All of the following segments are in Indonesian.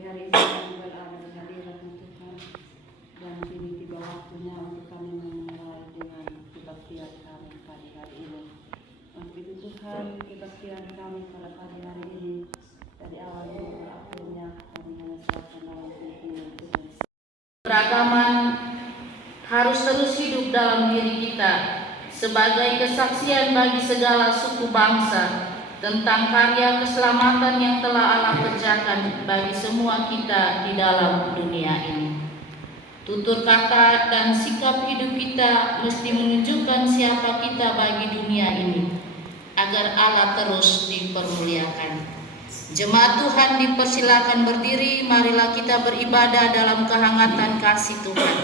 Pagi hari ini kami berada di hadirat Tuhan dan kini tiba waktunya untuk kami memulai dengan kebaktian kami pagi hari ini. Untuk itu Tuhan, kebaktian kami pada pagi hari ini dari awal hingga akhirnya kami hanya serahkan dalam pimpinan Tuhan. Keragaman harus terus hidup dalam diri kita sebagai kesaksian bagi segala suku bangsa tentang karya keselamatan yang telah Allah kerjakan bagi semua kita di dalam dunia ini. Tutur kata dan sikap hidup kita mesti menunjukkan siapa kita bagi dunia ini, agar Allah terus dipermuliakan. Jemaat Tuhan dipersilakan berdiri, marilah kita beribadah dalam kehangatan kasih Tuhan.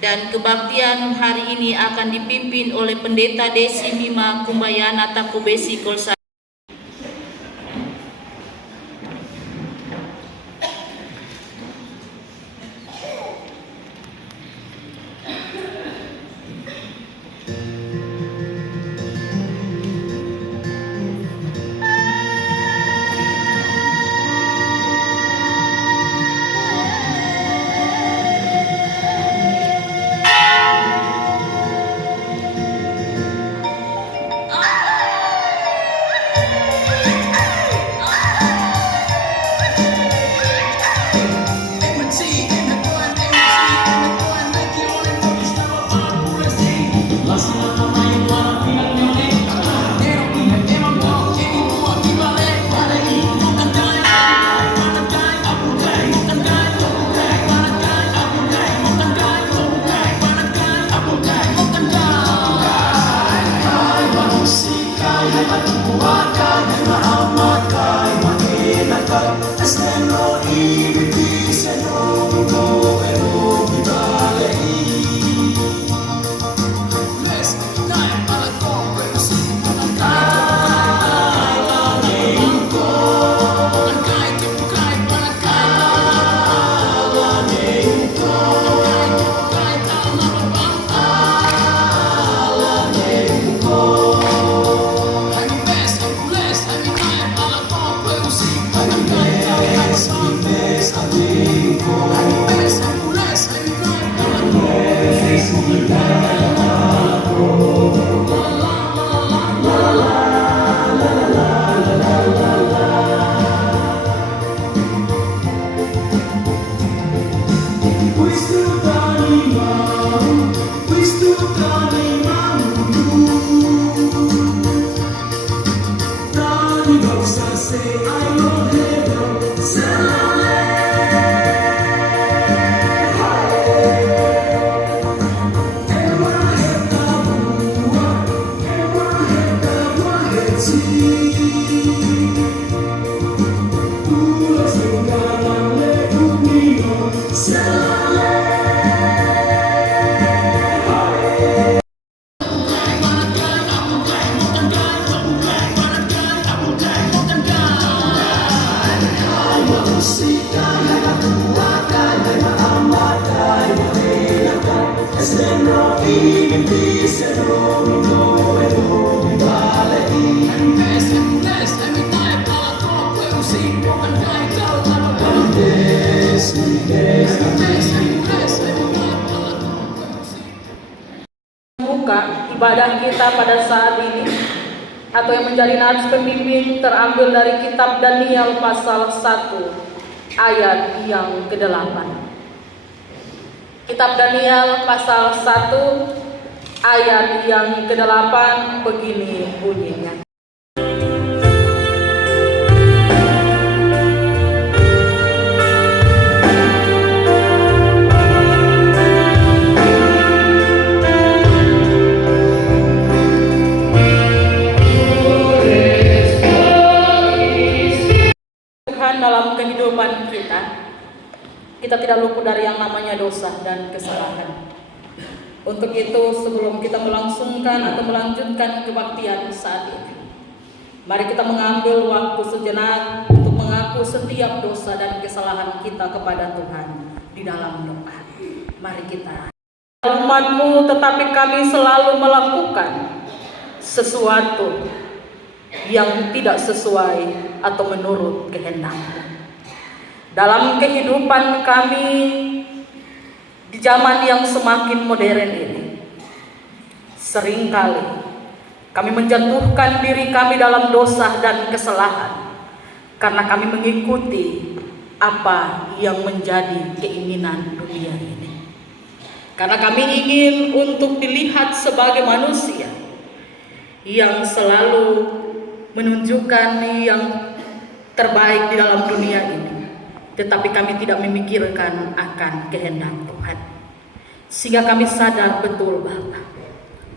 Dan kebaktian hari ini akan dipimpin oleh Pendeta Desi Mima Kumbayana Takubesi Kolsa. Ibadah kita pada saat ini atau yang menjadi nats pemimpin terambil dari kitab Daniel pasal 1 ayat yang ke-8. Kitab Daniel pasal 1 ayat yang ke-8 begini bunyinya. Dalam kehidupan kita tidak luput dari yang namanya dosa dan kesalahan. Untuk itu sebelum kita melangsungkan atau melanjutkan kebaktian saat ini, mari kita mengambil waktu sejenak untuk mengaku setiap dosa dan kesalahan kita kepada Tuhan di dalam doa. Mari kita. Umat-Mu, tetapi kami selalu melakukan sesuatu yang tidak sesuai atau menurut kehendak-Mu. Dalam kehidupan kami di zaman yang semakin modern ini, seringkali kami menjatuhkan diri kami dalam dosa dan kesalahan karena kami mengikuti apa yang menjadi keinginan dunia ini. Karena kami ingin untuk dilihat sebagai manusia yang selalu menunjukkan yang terbaik di dalam dunia ini, tetapi kami tidak memikirkan akan kehendak Tuhan. Sehingga kami sadar betul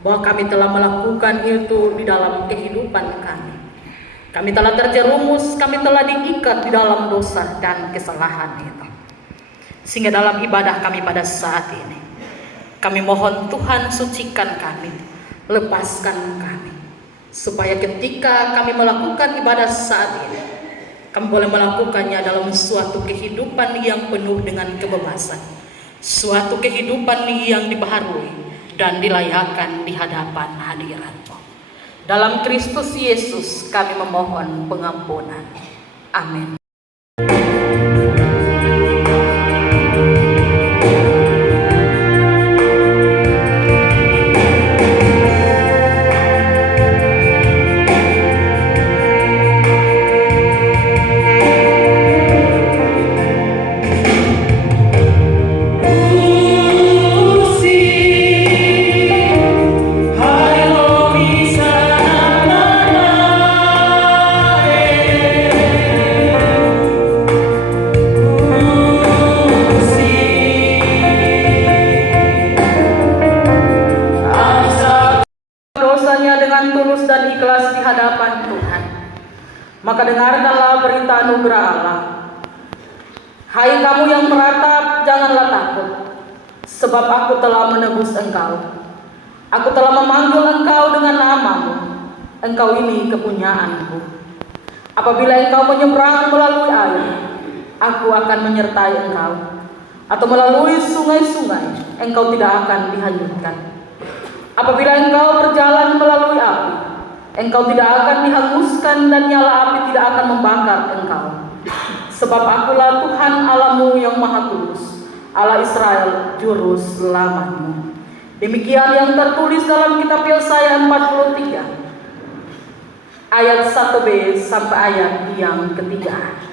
bahwa kami telah melakukan itu di dalam kehidupan kami. Kami telah terjerumus, kami telah diikat di dalam dosa dan kesalahan itu. Sehingga dalam ibadah kami pada saat ini, kami mohon Tuhan sucikan kami, lepaskan kami, supaya ketika kami melakukan ibadah saat ini, kami boleh melakukannya dalam suatu kehidupan yang penuh dengan kebebasan, suatu kehidupan yang dibaharui dan dilayakkan di hadapan hadirat-Mu. Dalam Kristus Yesus kami memohon pengampunan. Amin. Dengan tulus dan ikhlas di hadapan Tuhan, maka dengarkanlah berita anugerah Allah. Hai kamu yang meratap, janganlah takut, sebab aku telah menebus engkau. Aku telah memanggil engkau dengan namamu. Engkau ini kepunyaanku. Apabila engkau menyeberang melalui air, aku akan menyertai engkau. Atau melalui sungai-sungai, engkau tidak akan dihanyutkan. Apabila engkau berjalan melalui api, engkau tidak akan dihanguskan dan nyala api tidak akan membakar engkau. Sebab akulah Tuhan Allahmu yang Maha Kudus, Allah Israel, Juru Selamatmu. Demikian yang tertulis dalam kitab Yesaya 43, ayat 1b sampai ayat yang ketiga.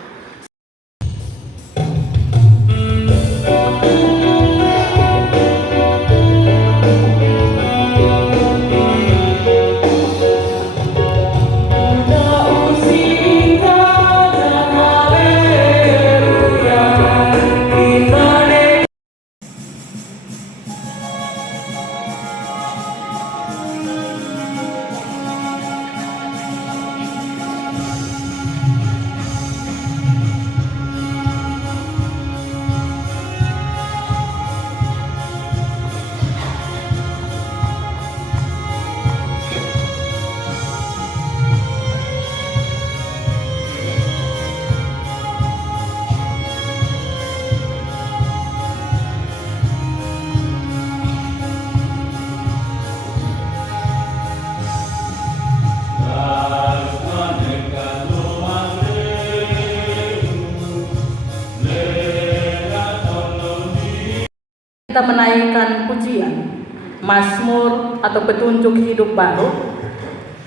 Kita menaikkan pujian Mazmur atau petunjuk hidup baru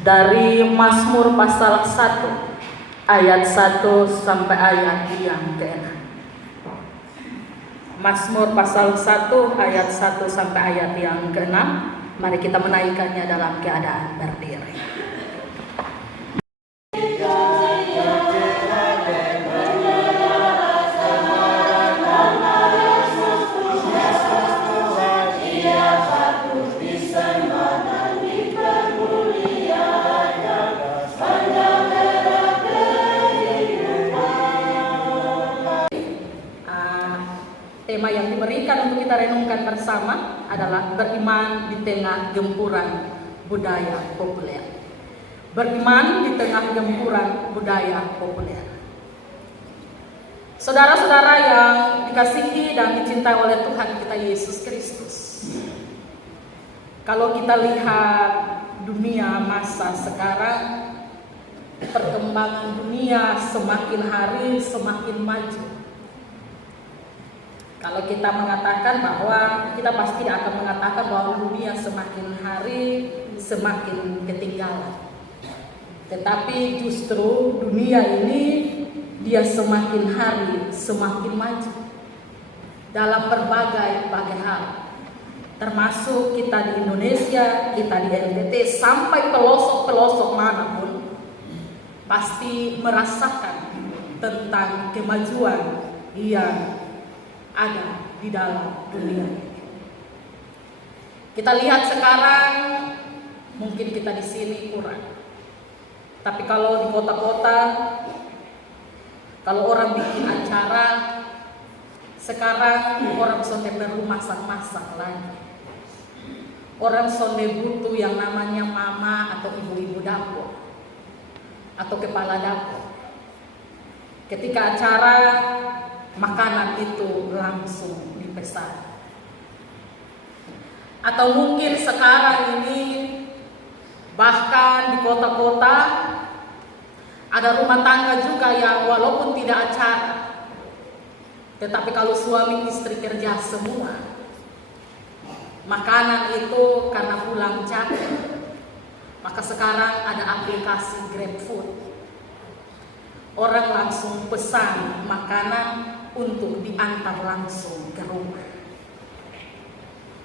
dari Mazmur pasal 1 ayat 1 sampai ayat yang ke-6. Mazmur pasal 1 ayat 1 sampai ayat yang ke-6. Mari kita menaikkannya dalam keadaan berdiri. Tema yang diberikan untuk kita renungkan bersama adalah beriman di tengah gempuran budaya populer. Beriman di tengah gempuran budaya populer. Saudara-saudara yang dikasihi dan dicintai oleh Tuhan kita Yesus Kristus, kalau kita lihat dunia masa sekarang, perkembangan dunia semakin hari semakin maju. Kalau kita mengatakan bahwa kita pasti tidak akan mengatakan bahwa dunia semakin hari semakin ketinggalan. Tetapi justru dunia ini dia semakin hari semakin maju dalam berbagai hal. Termasuk kita di Indonesia, kita di NTT, sampai pelosok-pelosok manapun pasti merasakan tentang kemajuan yang ada di dalam dunia. Kita lihat sekarang, mungkin kita di sini kurang. Tapi kalau di kota-kota, kalau orang bikin acara, sekarang orang sonde perlu masak-masak lagi. Orang sonde butuh yang namanya mama atau ibu-ibu dapur atau kepala dapur. Ketika acara, makanan itu langsung dipesan. Atau mungkin sekarang ini bahkan di kota-kota ada rumah tangga juga yang walaupun tidak acara, tetapi kalau suami istri kerja semua, makanan itu karena pulang capek, maka sekarang ada aplikasi GrabFood. Orang langsung pesan makanan untuk diantar langsung ke rumah.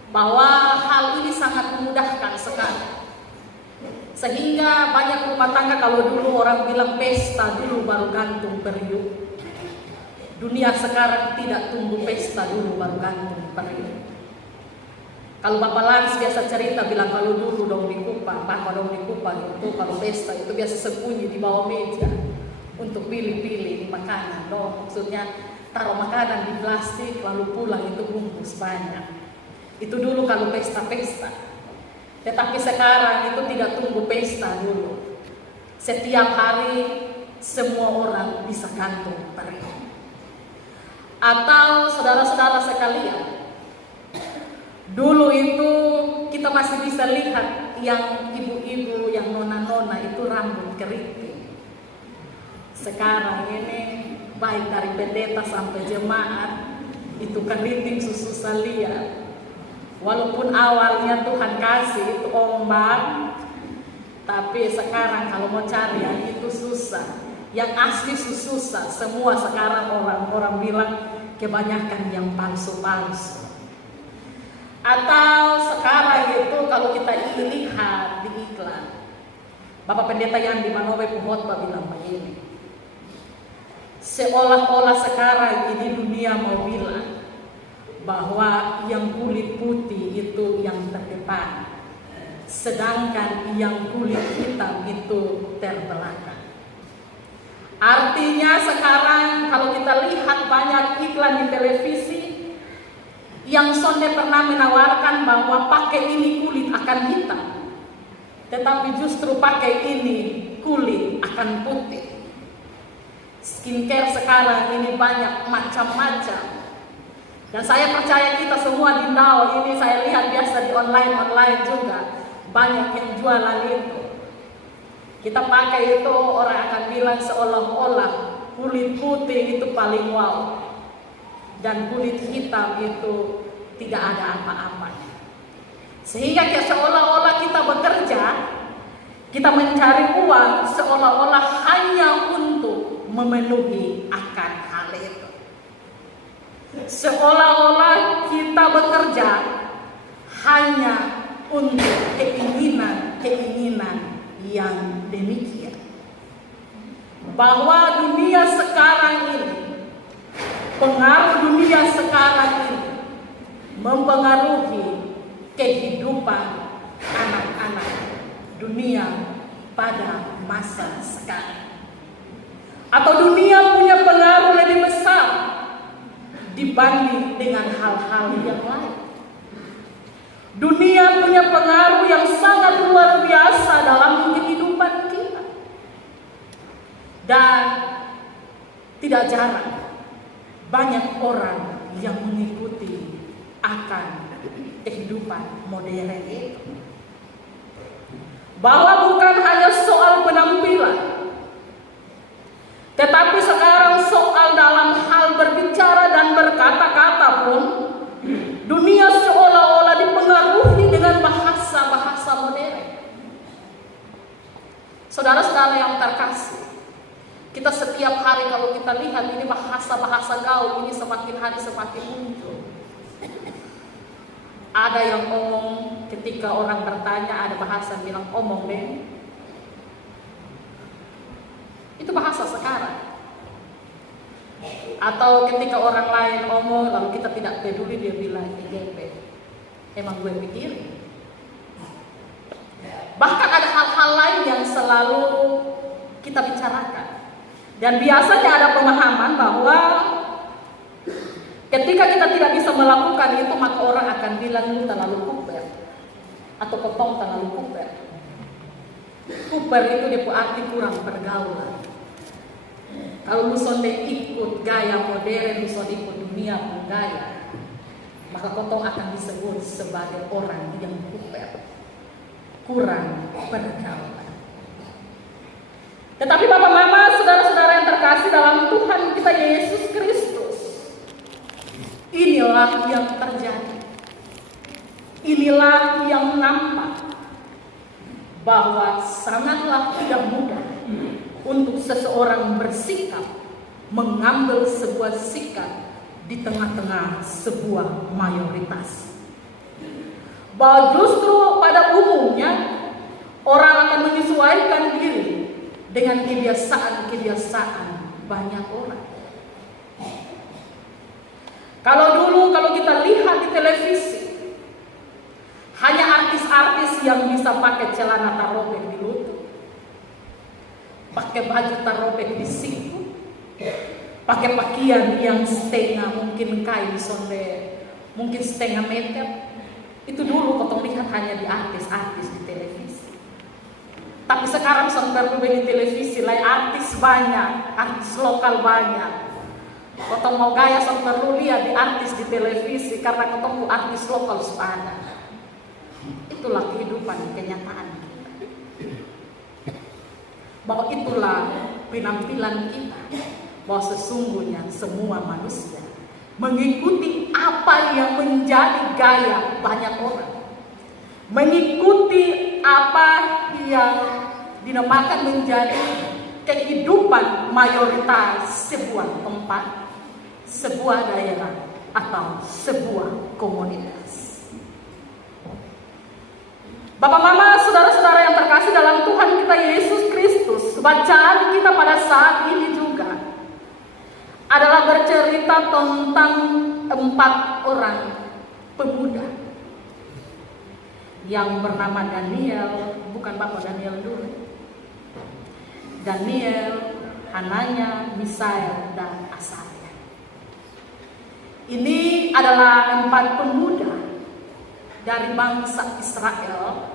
Bahwa hal ini sangat memudahkan sekali. Sehingga banyak rumah tangga, kalau dulu orang bilang pesta dulu baru gantung periuk. Dunia sekarang tidak tunggu pesta dulu baru gantung periuk. Kalau Bapak Lans biasa cerita bilang kalau dulu dong di Kupang, Bapak dong di Kupang itu kalau pesta itu biasa sembunyi di bawah meja untuk pilih-pilih makanan dong. Maksudnya taruh makanan di plastik lalu pulang itu bungkus banyak. Itu dulu kalau pesta-pesta. Tetapi sekarang itu tidak tunggu pesta dulu. Setiap hari semua orang bisa gantung periuk. Atau saudara-saudara sekalian, dulu itu kita masih bisa lihat yang ibu-ibu, yang nona-nona itu rambut keriting. Sekarang ini baik dari pendeta sampai jemaat itu keriting susah lihat. Walaupun awalnya Tuhan kasih itu ombak, tapi sekarang kalau mau cari yang itu susah. Yang asli susah. Semua sekarang orang-orang bilang kebanyakan yang palsu-palsu. Atau sekarang itu kalau kita lihat di iklan, Bapak Pendeta yang di Manowe Puhotba bilang begini, seolah-olah sekarang ini dunia mau bilang bahwa yang kulit putih itu yang terdepan, sedangkan yang kulit hitam itu terbelakang. Artinya sekarang kalau kita lihat banyak iklan di televisi yang sonde pernah menawarkan bahwa pakai ini kulit akan hitam, tetapi justru pakai ini kulit akan putih. Skincare sekarang ini banyak macam-macam. Dan saya percaya kita semua di Ndao ini, saya lihat biasa di online juga banyak yang jualan itu. Kita pakai itu, orang akan bilang seolah-olah kulit putih itu paling wow, dan kulit hitam itu tidak ada apa-apanya. Sehingga seolah-olah kita bekerja, kita mencari uang seolah-olah hanya untuk memenuhi akan hal itu. Seolah-olah kita bekerja hanya untuk keinginan yang demikian. Bahwa dunia sekarang ini, pengaruh dunia sekarang ini mempengaruhi kehidupan anak-anak dunia pada masa sekarang. Atau dunia punya pengaruh lebih besar dibanding dengan hal-hal yang lain. Dunia punya pengaruh yang sangat luar biasa dalam kehidupan kita. Dan tidak jarang banyak orang yang mengikuti akan kehidupan modern itu. Bahwa bukan hanya soal penampilan, tetapi sekarang soal dalam hal berbicara dan berkata-kata pun terkasih, kita setiap hari kalau kita lihat ini bahasa-bahasa gaul ini semakin hari semakin muncul. Ada yang omong, ketika orang bertanya ada bahasa bilang omong deh. Itu bahasa sekarang. Atau ketika orang lain omong lalu kita tidak peduli, dia bilang IGP. Emang gue pikirin. Bahkan ada hal-hal lain yang selalu kita bicarakan. Dan biasanya ada pemahaman bahwa ketika kita tidak bisa melakukan itu, maka orang akan bilang lu terlalu kuper atau potong terlalu kuper. Kuper itu dia arti kurang pergaulan. Kalau lu sonde ikut gaya modern, lu sonde ikut dunia gaya, maka potong akan disebut sebagai orang yang kuper, kurang pergaulan. Tetapi Bapak Mama, saudara-saudara yang terkasih dalam Tuhan kita Yesus Kristus, inilah yang terjadi. Inilah yang nampak bahwa sangatlah tidak mudah untuk seseorang bersikap, mengambil sebuah sikap di tengah-tengah sebuah mayoritas. Bahwa justru pada umumnya orang akan menyesuaikan diri dengan kebiasaan-kebiasaan banyak orang. Kalau dulu kita lihat di televisi, hanya artis-artis yang bisa pakai celana tarobek di lutut, pakai baju tarobek di siku, pakai pakaian yang setengah mungkin kain sonde, mungkin setengah meter. Itu dulu potong lihat hanya di artis-artis di televisi. Tapi sekarang sampai di televisi, lain artis banyak, artis lokal banyak. Potong mau gaya sampai lihat di artis di televisi karena ketemu artis lokal sepada. Itulah kehidupan kenyataan kita. Bahwa itulah penampilan kita, bahwa sesungguhnya semua manusia mengikuti apa yang menjadi gaya banyak orang, mengikuti apa yang dinamakan menjadi kehidupan mayoritas sebuah tempat, sebuah daerah, atau sebuah komunitas. Bapak Mama, saudara-saudara yang terkasih dalam Tuhan kita Yesus Kristus, bacaan kita pada saat ini juga adalah bercerita tentang 4 orang pemuda yang bernama Daniel, bukan Bapak Daniel dulu. Daniel, Hananya, Misael, dan Asaria. Ini adalah 4 pemuda dari bangsa Israel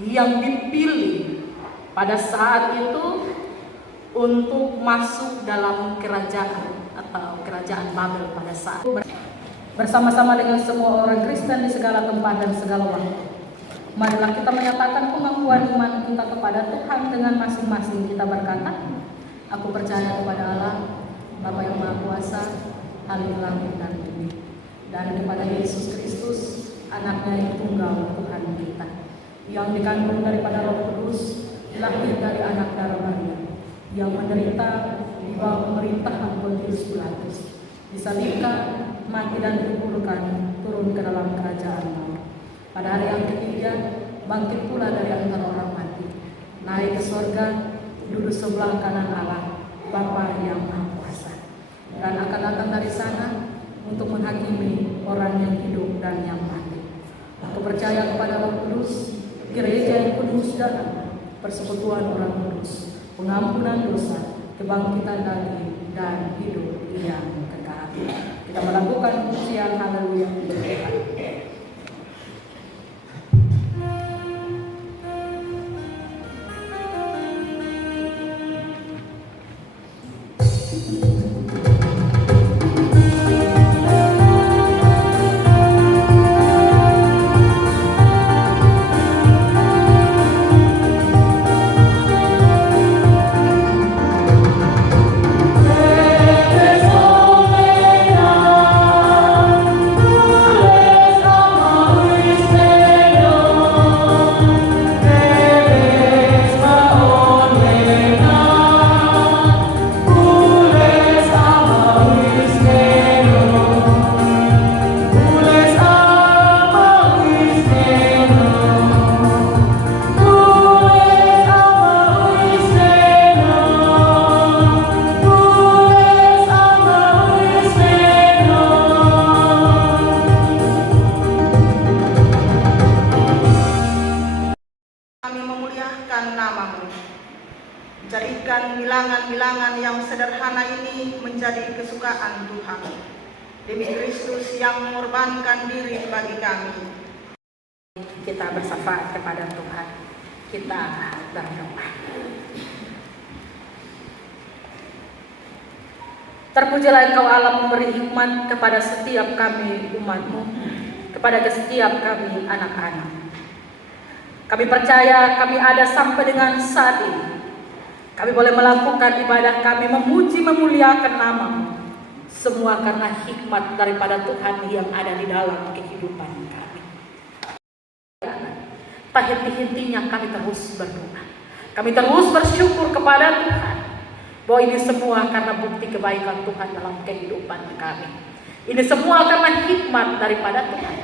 yang dipilih pada saat itu untuk masuk dalam kerajaan atau kerajaan Babel pada saat bersama-sama dengan semua orang Kristen di segala tempat dan segala waktu. Marilah kita menyatakan pengakuan iman kita kepada Tuhan dengan masing-masing kita berkata, aku percaya kepada Allah, Bapa yang Maha Kuasa, Ahli langit dan bumi, dan kepada Yesus Kristus, Anaknya yang tunggal Tuhan kita, yang dikandung daripada Roh Kudus, lahir dari anak darah Maria, yang menderita di bawah pemerintahan Pontius Pilatus, disalibkan, mati dan dikuburkan, turun ke dalam kerajaan maut. Pada hari yang ketiga, bangkit pula dari antara orang mati, naik ke sorga, duduk sebelah kanan Allah, Bapa yang Maha Kuasa, dan akan datang dari sana untuk menghakimi orang yang hidup dan yang mati. Aku percaya kepada Roh Kudus, gereja yang kudus dan persekutuan orang kudus, pengampunan dosa, kebangkitan daging, dan hidup yang kekal. Kita melakukan pujian haleluya untuk Tuhan. Let's bilangan yang sederhana ini menjadi kesukaan Tuhan. Demi Kristus yang mengorbankan diri bagi kami. Kita bersyafaat kepada Tuhan. Kita berdoa. Terpujilah Engkau Allah memberi hikmat kepada setiap kami umat-Mu, kepada setiap kami anak-anak. Kami percaya kami ada sampai dengan saat ini. Kami boleh melakukan ibadah kami, memuji, memuliakan nama-Mu. Semua karena hikmat daripada Tuhan yang ada di dalam kehidupan kami. Tak henti-hentinya kami terus berdoa. Kami terus bersyukur kepada Tuhan. Bahwa ini semua karena bukti kebaikan Tuhan dalam kehidupan kami. Ini semua karena hikmat daripada Tuhan.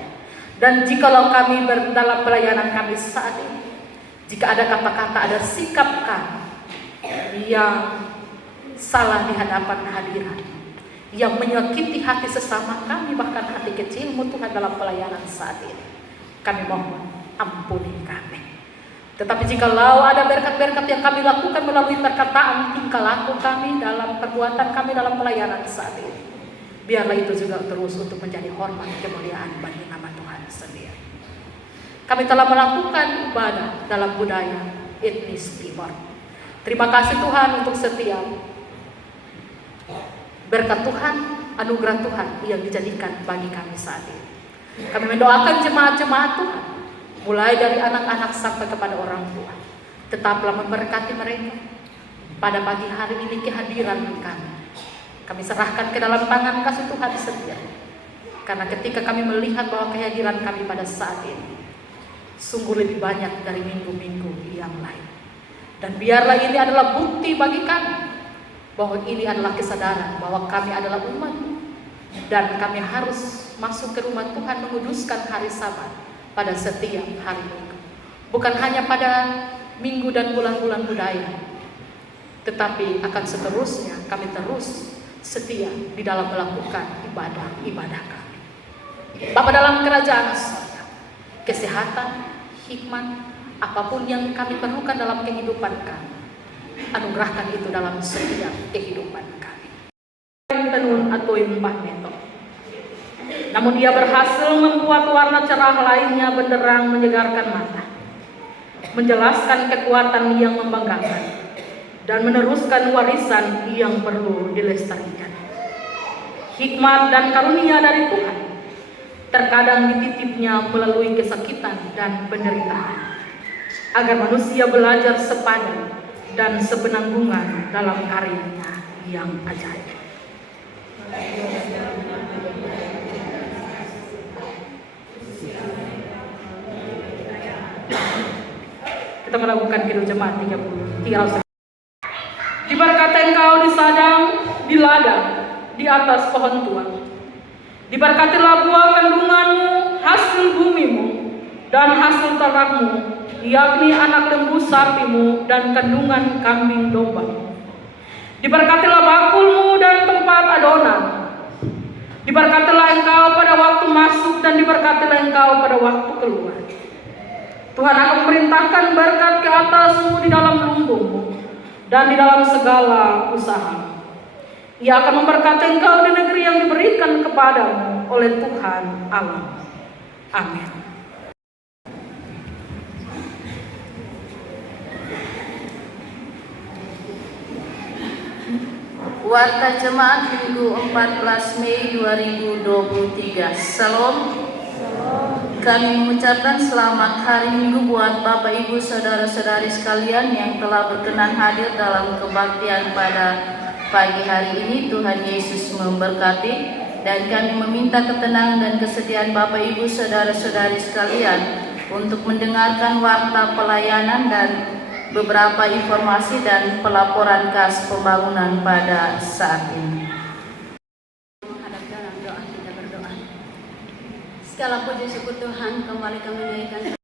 Dan jikalau kami dalam pelayanan kami saat ini, jika ada kata-kata, ada sikap kami yang salah di hadapan hadirat, yang menyakiti hati sesama kami, bahkan hati kecilmu Tuhan dalam pelayanan saat ini, kami mohon ampuni kami. Tetapi jikalau ada berkat-berkat yang kami lakukan melalui perkataan, tingkah laku kami, dalam perbuatan kami dalam pelayanan saat ini, biarlah itu juga terus untuk menjadi hormat kemuliaan bagi nama Tuhan sendiri. Kami telah melakukan ibadah dalam budaya etnis Timor. Terima kasih Tuhan untuk setiap berkat Tuhan, anugerah Tuhan yang dijadikan bagi kami saat ini. Kami mendoakan jemaat-jemaat Tuhan, mulai dari anak-anak sampai kepada orang tua. Tetaplah memberkati mereka pada pagi hari ini kehadiran kami. Kami serahkan ke dalam tangan kasih Tuhan sendiri. Karena ketika kami melihat bahwa kehadiran kami pada saat ini sungguh lebih banyak dari minggu-minggu yang lain. Dan biarlah ini adalah bukti bagi kami bahwa ini adalah kesadaran bahwa kami adalah umat dan kami harus masuk ke rumah Tuhan menguduskan hari Sabat pada setiap hari Minggu. Bukan hanya pada minggu dan bulan-bulan budaya, tetapi akan seterusnya kami terus setia di dalam melakukan ibadah-ibadah kami. Bapa dalam kerajaan surga, kesehatan, hikmat, apapun yang kami perlukan dalam kehidupan kami, anugerahkan itu dalam setiap kehidupan kami. Tenun atau Mbah Neto, namun ia berhasil membuat warna cerah lainnya benderang menyegarkan mata, menjelaskan kekuatan yang membanggakan, dan meneruskan warisan yang perlu dilestarikan. Hikmat dan karunia dari Tuhan terkadang dititipnya melalui kesakitan dan penderitaan, agar manusia belajar sepadan dan sepenanggungan dalam karyanya yang ajaib. Kita melakukan kidung jemaat 30. Diberkati engkau di sadang, di ladang, di atas pohon tua. Diberkatilah buah kandunganmu, hasil bumimu, dan hasil ternakmu, yakni anak lembu sapimu dan kandungan kambing dombamu. Diberkatilah bakulmu dan tempat adonan. Diberkatilah engkau pada waktu masuk dan diberkatilah engkau pada waktu keluar. Tuhan akan memerintahkan berkat ke atasmu di dalam lumbungmu dan di dalam segala usaha. Ia akan memberkati engkau di negeri yang diberikan kepadamu oleh Tuhan Allah. Amin. Warta Jemaat Minggu 14 Mei 2023. Salam. Kami mengucapkan selamat hari Minggu buat Bapak Ibu Saudara-saudari sekalian yang telah berkenan hadir dalam kebaktian pada pagi hari ini. Tuhan Yesus memberkati, dan kami meminta ketenangan dan kesediaan Bapak Ibu Saudara-saudari sekalian untuk mendengarkan warta pelayanan dan beberapa informasi dan pelaporan kas pembangunan pada saat ini. Segala puji syukur Tuhan, kembali kami naikkan